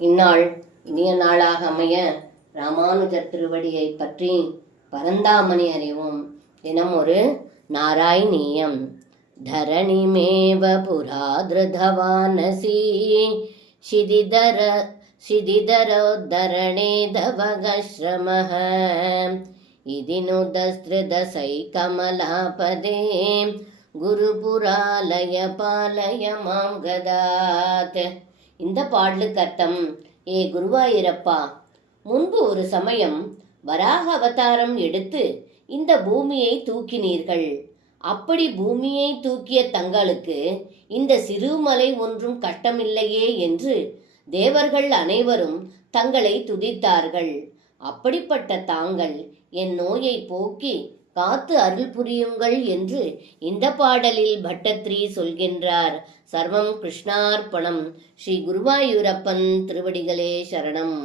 இந்நாள் இனிய நாளாக அமைய ராமானுஜர் திருவடியை பற்றி பரந்தாமணி அறிவோம். தினம் ஒரு நாராயணீயம். தரணிமேவ புராதிருதவானசி சிதிதரோத்தரணே தவகஸ்ரமஹ இதினுதஸ்ருதசை கமலாபதே குருபுராலய பாலய மாம் கதாத். இந்த பாடலுக்கு அர்த்தம்: ஏ குருவாயூரப்பா, முன்பு ஒரு சமயம் வராக அவதாரம் எடுத்து இந்த பூமியை தூக்கினீர்கள். அப்படி பூமியை தூக்கிய தங்களுக்கு இந்த சிறுமலை ஒன்றும் கஷ்டமில்லையே என்று தேவர்கள் அனைவரும் தங்களை துதித்தார்கள். அப்படிப்பட்ட தாங்கள் என் நோயை போக்கி காத்து அருள் புரியுங்கள் என்று இந்த பாடலில் பட்டத்ரி சொல்கின்றார். சர்வம் கிருஷ்ணார்ப்பணம். ஸ்ரீ குருவாயூரப்பன் திருவடிகளே சரணம்.